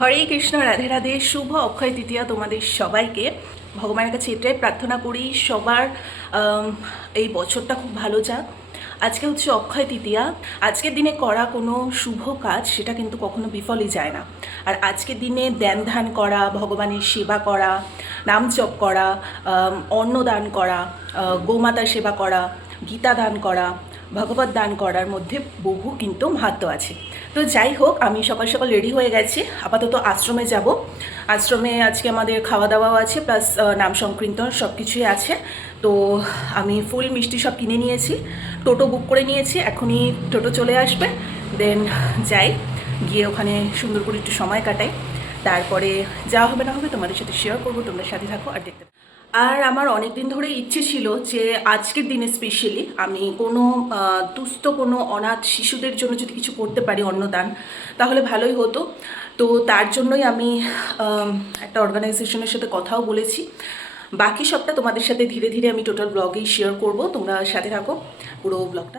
হরে কৃষ্ণ, রাধে রাধে। শুভ অক্ষয় তৃতীয়া তোমাদের সবাইকে। ভগবানের কাছে এটাই প্রার্থনা করি সবার এই বছরটা খুব ভালো যাক। আজকে হচ্ছে অক্ষয় তৃতীয়া। আজকের দিনে করা কোনো শুভ কাজ সেটা কিন্তু কখনো বিফলই যায় না। আর আজকের দিনে ধ্যান ধ্যান করা, ভগবানের সেবা করা, নাম জপ করা, অন্ন দান করা, গোমাতার সেবা করা, গীতা দান করা, ভগবত দান করার মধ্যে বহু কিন্তু মাহাত্ম্য আছে। তো যাই হোক, আমি সকাল সকাল রেডি হয়ে গেছি, আপাতত আশ্রমে যাব। আশ্রমে আজকে আমাদের খাওয়া দাওয়াও আছে, প্লাস নাম সংকীর্তন সব কিছুই আছে। তো আমি ফুল মিষ্টি সব কিনে নিয়েছি, টোটো বুক করে নিয়েছি, এখনই টোটো চলে আসবে। দেন যাই, গিয়ে ওখানে সুন্দর করে একটু সময় কাটাই। তারপরে যা হবে না হবে তোমাদের সাথে শেয়ার করবো, তোমরা সাথে থাকো আর দেখতে। আর আমার অনেক দিন ধরে ইচ্ছে ছিল যে আজকের দিনে স্পেশালি আমি কোনো দুস্থ কোনো অনাথ শিশুদের জন্য যদি কিছু করতে পারি অন্নদান, তাহলে ভালোই হতো। তো তার জন্যই আমি একটা অর্গানাইজেশনের সাথে কথাও বলেছি। বাকি সবটা তোমাদের সাথে ধীরে ধীরে আমি টোটাল ব্লগেই শেয়ার করব, তোমরা সাথে থাকো পুরো ব্লগটা।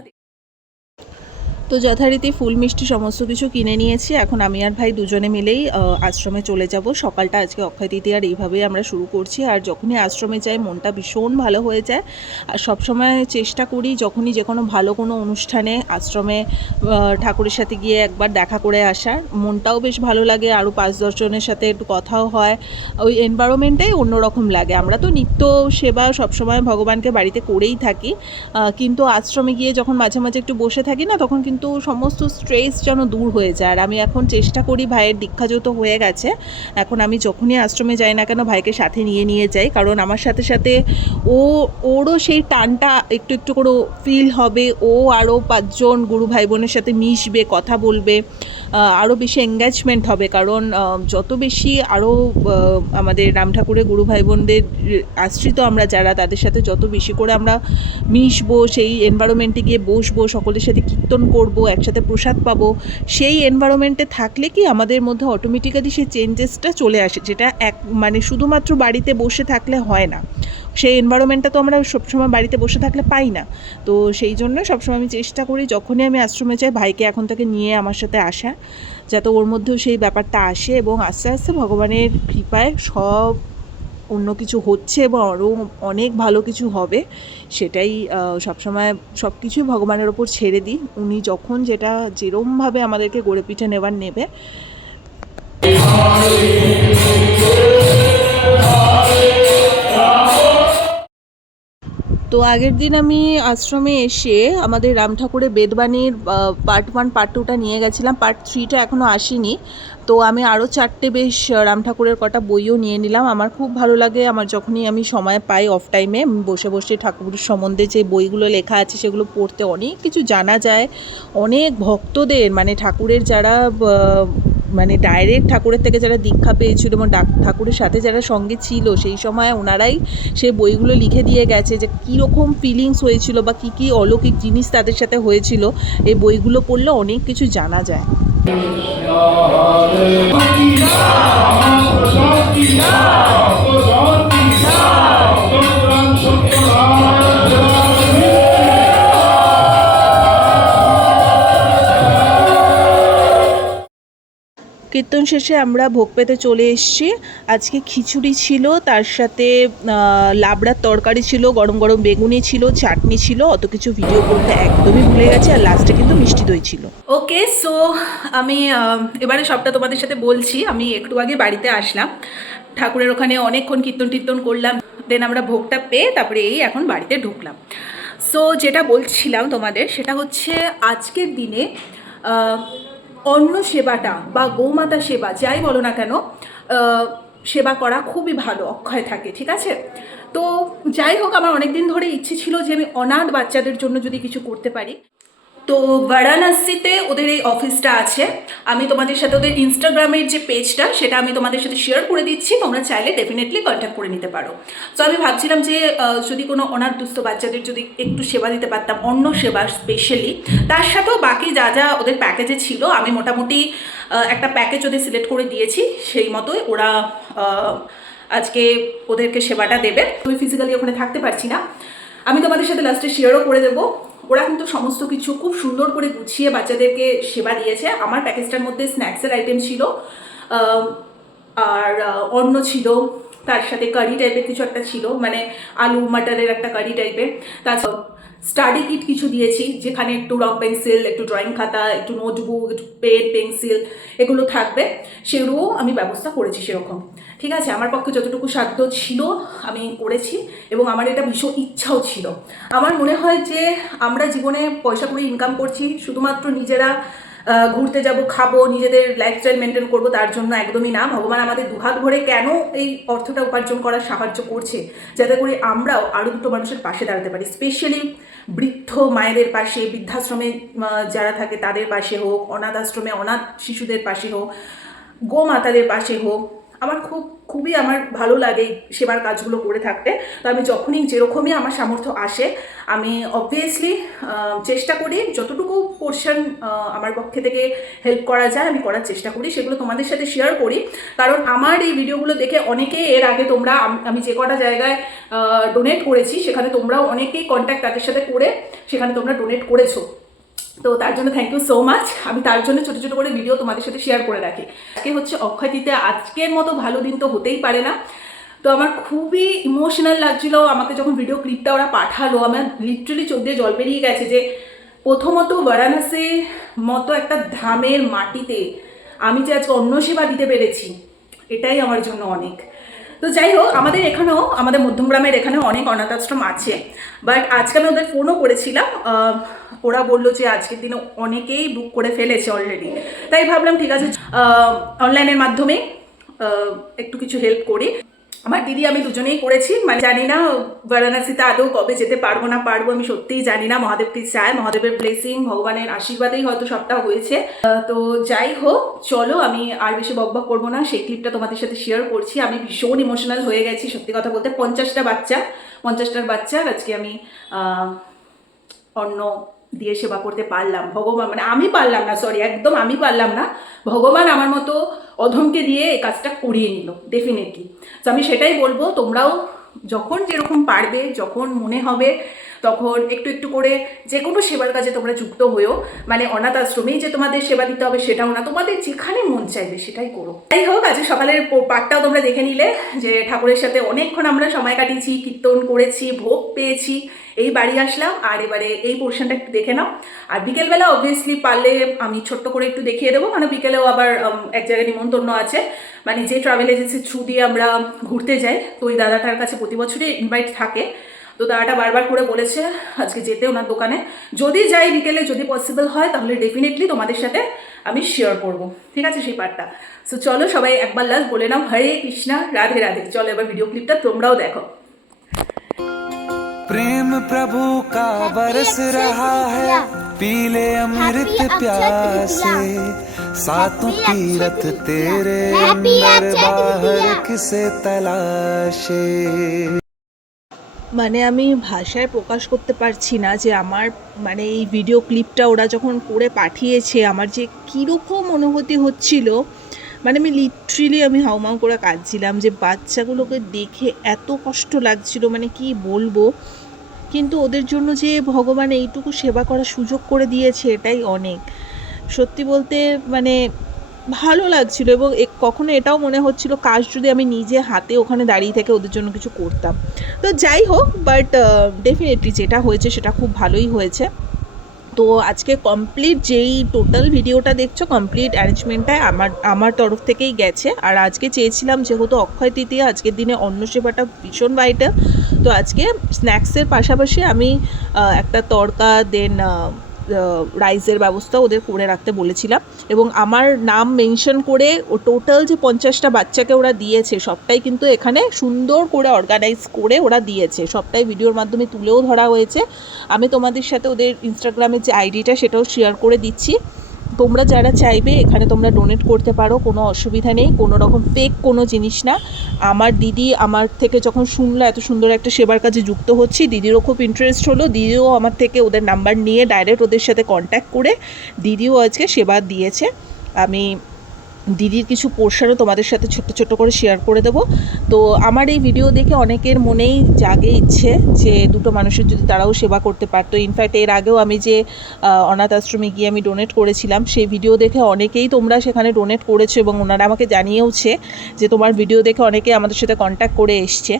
তো যথারীতি ফুল মিষ্টি সমস্ত কিছু কিনে নিয়েছি। এখন আমি আর ভাই দুজনে মিলেই আশ্রমে চলে যাব। সকালটা আজকে অক্ষয় তৃতীয়ার এইভাবেই আমরা শুরু করছি। আর যখনই আশ্রমে যাই মনটা ভীষণ ভালো হয়ে যায়। আর সবসময় চেষ্টা করি যখনই যে কোনো ভালো কোনো অনুষ্ঠানে আশ্রমে ঠাকুরের সাথে গিয়ে একবার দেখা করে আসার, মনটাও বেশ ভালো লাগে। আরও 5-10 জনের সাথে একটু কথাও হয়, ওই এনভায়রনমেন্টটাই অন্যরকম লাগে। আমরা তো নিত্য সেবা সবসময় ভগবানকে বাড়িতে করেই থাকি, কিন্তু আশ্রমে গিয়ে যখন মাঝে মাঝে একটু বসে থাকি না, তখন কিন্তু সমস্ত স্ট্রেস যেন দূর হয়ে যায়। আর আমি এখন চেষ্টা করি, ভাইয়ের দীক্ষা যেহেতু হয়ে গেছে, এখন আমি যখনই আশ্রমে যাই না কেন ভাইকে সাথে নিয়ে যাই। কারণ আমার সাথে সাথে ওরও সেই টানটা একটু একটু করে ফিল হবে। ও আরও 5 জন গুরু ভাই বোনের সাথে মিশবে, কথা বলবে, আরও বেশি এঙ্গেজমেন্ট হবে। কারণ যত বেশি আরও আমাদের রাম ঠাকুরের গুরু ভাই বোনদের আশ্রিত আমরা যারা, তাদের সাথে যত বেশি করে আমরা মিশবো, সেই এনভায়রনমেন্টে গিয়ে বসবো, সকলের সাথে কীর্তন করব, একসাথে প্রসাদ পাবো, সেই এনভায়রনমেন্টে থাকলে কি আমাদের মধ্যে অটোমেটিক্যালি সেই চেঞ্জেসটা চলে আসে, যেটা মানে শুধুমাত্র বাড়িতে বসে থাকলে হয় না। সেই এনভায়রনমেন্টটা তো আমরা সবসময় বাড়িতে বসে থাকলে পাই না। তো সেই জন্য সবসময় আমি চেষ্টা করি যখনই আমি আশ্রমে যাই ভাইকে এখন থেকে নিয়ে আমার সাথে আসা, যাতে ওর মধ্যেও সেই ব্যাপারটা আসে। এবং আস্তে আস্তে ভগবানের কৃপায় সব অন্য কিছু হচ্ছে এবং আরও অনেক ভালো কিছু হবে, সেটাই সবসময় সব কিছুই ভগবানের ওপর ছেড়ে দিই। উনি যখন যেটা যেরমভাবে আমাদেরকে গড়ে পিঠে নেবে। তো আগের দিন আমি আশ্রমে এসে আমাদের রাম ঠাকুরের বেদবাণীর পার্ট 1 পার্ট 2টা নিয়ে গেছিলাম, পার্ট 3টা এখনও আসেনি। তো আমি আরও 4টে বেশ রাম ঠাকুরের কটা বইও নিয়ে নিলাম। আমার খুব ভালো লাগে, আমার যখনই আমি সময় পাই অফ টাইমে বসে বসে ঠাকুরের সম্বন্ধে যে বইগুলো লেখা আছে সেগুলো পড়তে অনেক কিছু জানা যায়। অনেক ভক্তদের, মানে ঠাকুরের যারা মানে ডাইরেক্ট ঠাকুরের থেকে যারা দীক্ষা পেয়েছিল এবং ঠাকুরের সাথে যারা সঙ্গে ছিল, সেই সময় ওনারাই সেই বইগুলো লিখে দিয়ে গেছে যে কীরকম ফিলিংস হয়েছিল বা কী কী অলৌকিক জিনিস তাদের সাথে হয়েছিল। এই বইগুলো পড়লে অনেক কিছু জানা যায়। কীর্তন শেষে আমরা ভোগ পেতে চলে এসেছি। আজকে খিচুড়ি ছিল, তার সাথে লাবড়ার তরকারি ছিল, গরম গরম বেগুনি ছিল, চাটনি ছিল। অত কিছু ভিডিও করতে একদমই ভুলে গেছি। আর লাস্টে কিন্তু মিষ্টি দই ছিল। ওকে, সো আমি এবারে সবটা তোমাদের সাথে বলছি। আমি একটু আগে বাড়িতে আসলাম, ঠাকুরের ওখানে অনেকক্ষণ কীর্তন করলাম, দেন আমরা ভোগটা পেয়ে তারপরে এই এখন বাড়িতে ঢুকলাম। সো যেটা বলছিলাম তোমাদের, সেটা হচ্ছে আজকের দিনে অন্ন সেবাটা বা গৌমাতা সেবা যাই বলো না কেন, সেবা করা খুবই ভালো, অক্ষয় থাকে, ঠিক আছে? তো যাই হোক, আমার অনেক দিন ধরে ইচ্ছে ছিল যে আমি অনাথ বাচ্চাদের জন্য যদি কিছু করতে পারি। তো বারাণসীতে ওদের এই অফিসটা আছে। আমি তোমাদের সাথে ওদের ইনস্টাগ্রামের যে পেজটা সেটা আমি তোমাদের সাথে শেয়ার করে দিচ্ছি, তোমরা চাইলে ডেফিনেটলি কন্ট্যাক্ট করে নিতে পারো। সো আমি ভাবছিলাম যে যদি কোনো অনাথ দুস্থ বাচ্চাদের যদি একটু সেবা দিতে পারতাম, অন্ন সেবা স্পেশালি, তার সাথেও বাকি যা যা ওদের প্যাকেজে ছিল, আমি মোটামুটি একটা প্যাকেজ ওদের সিলেক্ট করে দিয়েছি, সেই মতোই ওরা আজকে ওদেরকে সেবাটা দেবে। আমি ফিজিক্যালি ওখানে থাকতে পারছি না, আমি তোমাদের সাথে লাস্টে শেয়ারও করে দেবো। ওরা কিন্তু সমস্ত কিছু খুব সুন্দর করে গুছিয়ে বাচ্চাদেরকে সেবা দিয়েছে। আমার প্যাকেজটার মধ্যে স্ন্যাক্সের আইটেম ছিল, আর অন্ন ছিল, তার সাথে কারি টাইপের কিছু একটা ছিল, মানে আলু মাটারের একটা কারি টাইপের। তাছাড়া স্টাডি কিট কিছু দিয়েছি, যেখানে একটু রং পেন্সিল, একটু ড্রয়িং খাতা, একটু নোটবুক, একটু পেন পেন্সিল এগুলো থাকবে, সেগুলোও আমি ব্যবস্থা করেছি সেরকম। ঠিক আছে, আমার পক্ষে যতটুকু সাধ্য ছিল আমি করেছি, এবং আমার এটা ভীষণ ইচ্ছাও ছিল। আমার মনে হয় যে আমরা জীবনে পয়সা করে ইনকাম করছি শুধুমাত্র নিজেরা ঘুরতে যাব, খাবো, নিজেদের লাইফস্টাইল মেনটেন করবো, তার জন্য একদমই না। ভগবান আমাদের দুহাত ভরে কেন এই অর্থটা উপার্জন করার সাহায্য করছে, যাতে করে আমরাও আরও দুটো মানুষের পাশে দাঁড়াতে পারি। স্পেশালি বৃদ্ধ মায়েদের পাশে, বৃদ্ধাশ্রমে যারা থাকে তাদের পাশে হোক, অনাথ আশ্রমে অনাথ শিশুদের পাশে হোক, গোমাতাদের পাশে হোক। আমার খুবই আমার ভালো লাগে সেবার কাজগুলো করে থাকতে। তো আমি যখনই যেরকমই আমার সামর্থ্য আসে, আমি অবভিয়াসলি চেষ্টা করি যতটুকু পোর্শন আমার পক্ষে থেকে হেল্প করা যায় আমি করার চেষ্টা করি, সেগুলো তোমাদের সাথে শেয়ার করি। কারণ আমার এই ভিডিওগুলো দেখে অনেকে, এর আগে তোমরা, আমি যে কটা জায়গায় ডোনেট করেছি সেখানে তোমরাও অনেকেই কন্ট্যাক্ট তাদের সাথে করে সেখানে তোমরা ডোনেট করেছো। তো তার জন্য থ্যাংক ইউ সো মাচ। আমি তার জন্য ছোটো ছোটো করে ভিডিও তোমাদের সাথে শেয়ার করে রাখি। আজকে হচ্ছে অক্ষয় তৃতীয়া, আজকের মতো ভালো দিন তো হতেই পারে না। তো আমার খুবই ইমোশনাল লাগছিল আমাকে যখন ভিডিও ক্লিপটা ওরা পাঠালো। আমার লিটারালি চোখ দিয়ে জল বেরিয়ে গেছে যে প্রথমত বারাণসীর মতো একটা ধামের মাটিতে আমি যে আজকে অন্ন সেবা দিতে পেরেছি, এটাই আমার জন্য অনেক। তো যাই হোক, আমাদের এখানেও, আমাদের মধ্যমগ্রামের এখানেও অনেক অনাথ আশ্রম আছে, বাট আজকে আমি ওদের ফোনও করেছিলাম। ওরা বললো যে আজকের দিনে অনেকেই বুক করে ফেলেছে অলরেডি। তাই ভাবলাম ঠিক আছে, অনলাইনের মাধ্যমে একটু কিছু হেল্প করি। আমার দিদি আমি দুজনেই করেছি, মানে জানি না বারাণসীতে আদৌ কবে যেতে পারবো না পারবো, আমি সত্যিই জানি না। মহাদেব কি চায়, মহাদেবের ব্লেসিং, ভগবানের আশীর্বাদেই হয়তো সবটা হয়েছে। তো যাই হোক, চলো আমি আর বেশি বকবক করবো না, সেই ক্লিপটা তোমাদের সাথে শেয়ার করছি। আমি ভীষণ ইমোশনাল হয়ে গেছি সত্যি কথা বলতে। 50টার বাচ্চার আজকে আমি অন্ন দিয়ে সেবা করতে পারলাম। ভগবান, মানে আমি পারলাম না, সরি, একদম আমি পারলাম না, ভগবান আমার মতো অধমকে দিয়ে এই কাজটা করিয়ে নিল ডেফিনেটলি। তো আমি সেটাই বলবো, তোমরাও যখন যেরকম পারবে, যখন মনে হবে, তখন একটু একটু করে যে কোনো সেবার কাজে তোমরা যুক্ত হয়েও, মানে অনাথ আশ্রমেই যে তোমাদের সেবা দিতে হবে সেটাও না, তোমাদের যেখানে মন চাইবে সেটাই করো। যাই হোক, আজকে সকালের পাঠটাও তোমরা দেখে নিলে যে ঠাকুরের সাথে অনেকক্ষণ আমরা সময় কাটিয়েছি, কীর্তন করেছি, ভোগ পেয়েছি, এই বাড়ি আসলাম। আর এবারে এই পোর্শনটা একটু দেখে নাও। আর বিকেলবেলা অবভিয়াসলি পারলে আমি ছোট্ট করে একটু দেখিয়ে দেবো, কারণ বিকেলেও আবার এক জায়গায় নিমন্ত্রণ আছে, মানে যে ট্রাভেল এজেন্সির থ্রু দিয়ে আমরা ঘুরতে যাই, তো ওই দাদাটার কাছে প্রতি বছরই ইনভাইট থাকে। তো দাদাটা বারবার করে বলেছে আজকে যেতে ওনার দোকানে। যদি যাই বিকেলে, যদি পসিবল হয়, তাহলে ডেফিনেটলি তোমাদের সাথে আমি শেয়ার করব, ঠিক আছে, সেই পার্টটা। সো চলো সবাই একবার লাস্ট বলে নাও হরে কৃষ্ণা, রাধে রাধে। চলো এবার ভিডিও ক্লিপটা তোমরাও দেখো। प्रेम प्रभु का बरस रहा है, पीले अमृत प्यासे, सातों तीरथ तेरे अंदर बाहर किसे तलाशे। মানে আমি ভাষায় প্রকাশ করতে পারছি না যে আমার, মানে এই ভিডিও ক্লিপটা ওরা যখন করে পাঠিয়েছে আমার যে কীরকম অনুভূতি হচ্ছিল। মানে আমি লিটারেলি আমি হাউমাউ করে কাঁদছিলাম যে বাচ্চাগুলোকে দেখে এত কষ্ট লাগছিল, মানে কি বলবো। কিন্তু ওদের জন্য যে ভগবান এইটুকু সেবা করার সুযোগ করে দিয়েছে, এটাই অনেক। সত্যি বলতে মানে ভালো লাগছিল, এবং কখনো এটাও মনে হচ্ছিল কাজ যদি আমি নিজে হাতে ওখানে দাঁড়িয়ে থেকে ওদের জন্য কিছু করতাম। তো যাই হোক, বাট ডেফিনেটলি যেটা হয়েছে সেটা খুব ভালোই হয়েছে। তো আজকে কমপ্লিট যেই টোটাল ভিডিওটা দেখছো, কমপ্লিট অ্যারেঞ্জমেন্টটাই আমার তরফ থেকেই গেছে। আর আজকে চেয়েছিলাম যেহেতু অক্ষয় তৃতীয়া, আজকের দিনে অন্ন সেবাটা ভীষণ ভাইটাল। তো আজকে স্ন্যাক্সের পাশাপাশি আমি একটা তড়কা, দেন রাইসের ব্যবস্থা ওদের করে রাখতে বলেছিলাম, এবং আমার নাম মেনশন করে ও টোটাল যে 50টা বাচ্চাকে ওরা দিয়েছে সবটাই কিন্তু এখানে সুন্দর করে অর্গানাইজ করে ওরা দিয়েছে, সবটাই ভিডিওর মাধ্যমে তুলেও ধরা হয়েছে। আমি তোমাদের সাথে ওদের ইনস্টাগ্রামের যে আইডিটা সেটাও শেয়ার করে দিচ্ছি। তোমরা যারা চাইবে এখানে তোমরা ডোনেট করতে পারো, কোনো অসুবিধা নেই, কোনো রকম ফেক কোনো জিনিস না। আমার দিদি আমার থেকে যখন শুনলো এত সুন্দর একটা সেবার কাজে যুক্ত হচ্ছি, দিদিরও খুব ইন্টারেস্ট হলো। দিদিও আমার থেকে ওদের নাম্বার নিয়ে ডাইরেক্ট ওদের সাথে কন্ট্যাক্ট করে দিদিও আজকে সেবা দিয়েছে। আমি দিদির কিছু পোর্শনও তোমাদের সাথে ছোট্ট ছোট্ট করে শেয়ার করে দেবো। তো আমার এই ভিডিও দেখে অনেকের মনেই জাগে ইচ্ছে যে দুটো মানুষের যদি তারাও সেবা করতে পারতো। ইনফ্যাক্ট এর আগেও আমি যে অনাথ আশ্রমে গিয়ে আমি ডোনেট করেছিলাম, সেই ভিডিও দেখে অনেকেই তোমরা সেখানে ডোনেট করেছো এবং ওনারা আমাকে জানিয়েওছে যে তোমার ভিডিও দেখে অনেকে আমাদের সাথে কন্ট্যাক্ট করে এসছে।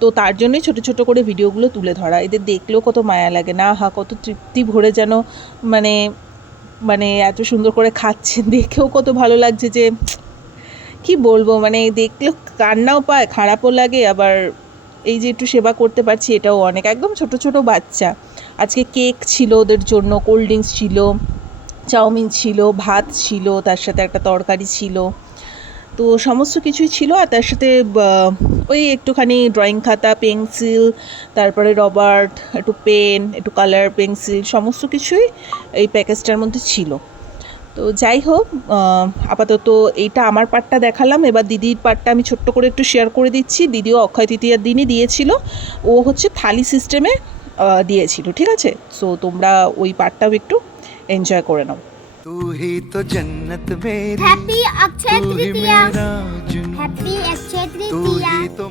তো তার জন্যই ছোটো ছোটো করে ভিডিওগুলো তুলে ধরা। এদের দেখলেও কত মায়া লাগে না, কত তৃপ্তি ভরে যেন মানে মানে এত সুন্দর করে খাচ্ছেন, দেখেও কত ভালো লাগছে যে কি বলবো, মানে দেখলেও কান্নাও পায়, খারাপও লাগে, আবার এই যে একটু সেবা করতে পারছি এটাও অনেক। একদম ছোট ছোট বাচ্চা। আজকে কেক ছিল ওদের জন্য, কোল্ড ড্রিঙ্কস ছিল, চাউমিন ছিল, ভাত ছিল, তার সাথে একটা তরকারি ছিল, তো সমস্ত কিছুই ছিল। আর তার সাথে ওই একটুখানি ড্রয়িং খাতা, পেন্সিল, তারপরে রবার, একটু পেন, একটু কালার পেন্সিল, সমস্ত কিছুই এই প্যাকেজটার মধ্যে ছিল। তো যাই হোক, আপাতত এইটা আমার পার্টটা দেখালাম। এবার দিদির পার্টটা আমি ছোট্ট করে একটু শেয়ার করে দিচ্ছি। দিদিও অক্ষয় তৃতীয়ার দিনই দিয়েছিল, ও হচ্ছে থালি সিস্টেমে দিয়েছিল, ঠিক আছে? সো তোমরা ওই পার্টটাও একটু এনজয় করে নাও। तू ही तो जन्नत मेरी, हैप्पी अक्षय तू ही तृतीया, मेरा जुनून, हैप्पी अक्षय तू तृतीया। ही तो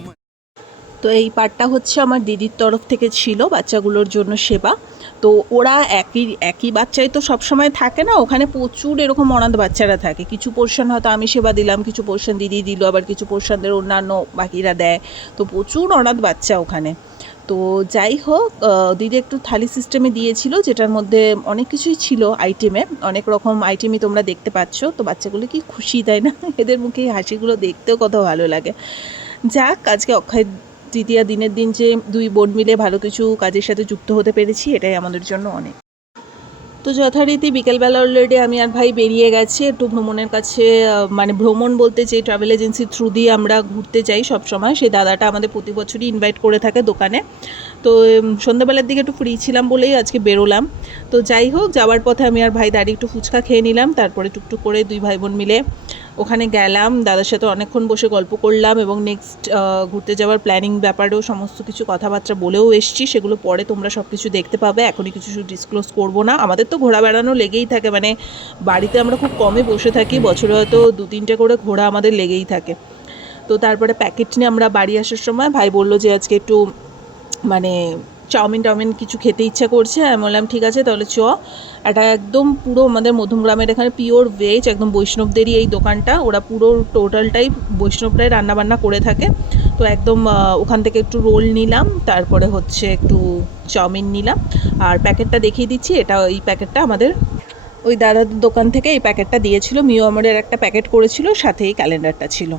তো এই পার্টটা হচ্ছে আমার দিদির তরফ থেকে ছিল বাচ্চাগুলোর জন্য সেবা। তো ওরা একই বাচ্চাই তো সবসময় থাকে না, ওখানে প্রচুর এরকম অনাথ বাচ্চারা থাকে। কিছু পোর্শন হয়তো আমি সেবা দিলাম, কিছু পোর্শন দিদি দিল, আবার কিছু পোর্শনদের অন্যান্য বাকিরা দেয়। তো প্রচুর অনাথ বাচ্চা ওখানে। তো যাই হোক, দিদি একটু থালি সিস্টেমে দিয়েছিল, যেটার মধ্যে অনেক কিছুই ছিল আইটেমে, অনেক রকম আইটেমই তোমরা দেখতে পাচ্ছ। তো বাচ্চাগুলো কি খুশি, তাই না? এদের মুখে হাসিগুলো দেখতেও কত ভালো লাগে। যাক, আজকে অক্ষয় তৃতীয়া দিনের দিন যে দুই বোন মিলে ভালো কিছু কাজের সাথে যুক্ত হতে পেরেছি, এটাই আমাদের জন্য অনেক। তো যথারীতি বিকেলবেলা অলরেডি আমি আর ভাই বেরিয়ে গেছি একটু ভ্রমণের কাছে। মানে ভ্রমণ বলতে যে ট্রাভেল এজেন্সির থ্রু দিয়ে আমরা ঘুরতে যাই সবসময়, সেই দাদাটা আমাদের প্রতি বছরই ইনভাইট করে থাকে দোকানে। তো সন্ধ্যাবেলার দিকে একটু ফ্রি ছিলাম বলেই আজকে বেরোলাম। তো যাই হোক, যাওয়ার পথে আমি আর ভাই দাঁড়িয়ে একটু ফুচকা খেয়ে নিলাম, তারপরে টুকটুক করে দুই ভাই বোন মিলে ওখানে গেলাম, দাদার সাথে অনেকক্ষণ বসে গল্প করলাম এবং নেক্সট ঘুরতে যাওয়ার প্ল্যানিং ব্যাপারেও সমস্ত কিছু কথাবার্তা বলেও এসছি। সেগুলো পরে তোমরা সব কিছু দেখতে পাবে, এখনই কিছু ডিসক্লোজ করবো না। আমাদের তো ঘোরা বেড়ানো লেগেই থাকে, মানে বাড়িতে আমরা খুব কমই বসে থাকি, বছরে হয়তো 2-3টে করে ঘোরা আমাদের লেগেই থাকে। তো তারপরে প্যাকেট নিয়ে আমরা বাড়ি আসার সময় ভাই বললো যে আজকে একটু মানে চাউমিন কিছু খেতে ইচ্ছা করছে। আমি বললাম ঠিক আছে তাহলে চ। এটা একদম পুরো আমাদের মধ্যমগ্রামের এখানে পিওর ভেজ, একদম বৈষ্ণবদেরই এই দোকানটা, ওরা পুরো টোটালটাই বৈষ্ণবরাই রান্নাবান্না করে থাকে। তো একদম ওখান থেকে একটু রোল নিলাম, তারপরে হচ্ছে একটু চাউমিন নিলাম। আর প্যাকেটটা দেখিয়ে দিচ্ছি, এটা এই প্যাকেটটা আমাদের ওই দাদাদের দোকান থেকে এই প্যাকেটটা দিয়েছিল। মিও আমাদের একটা প্যাকেট করেছিল, সাথে এই ক্যালেন্ডারটা ছিল।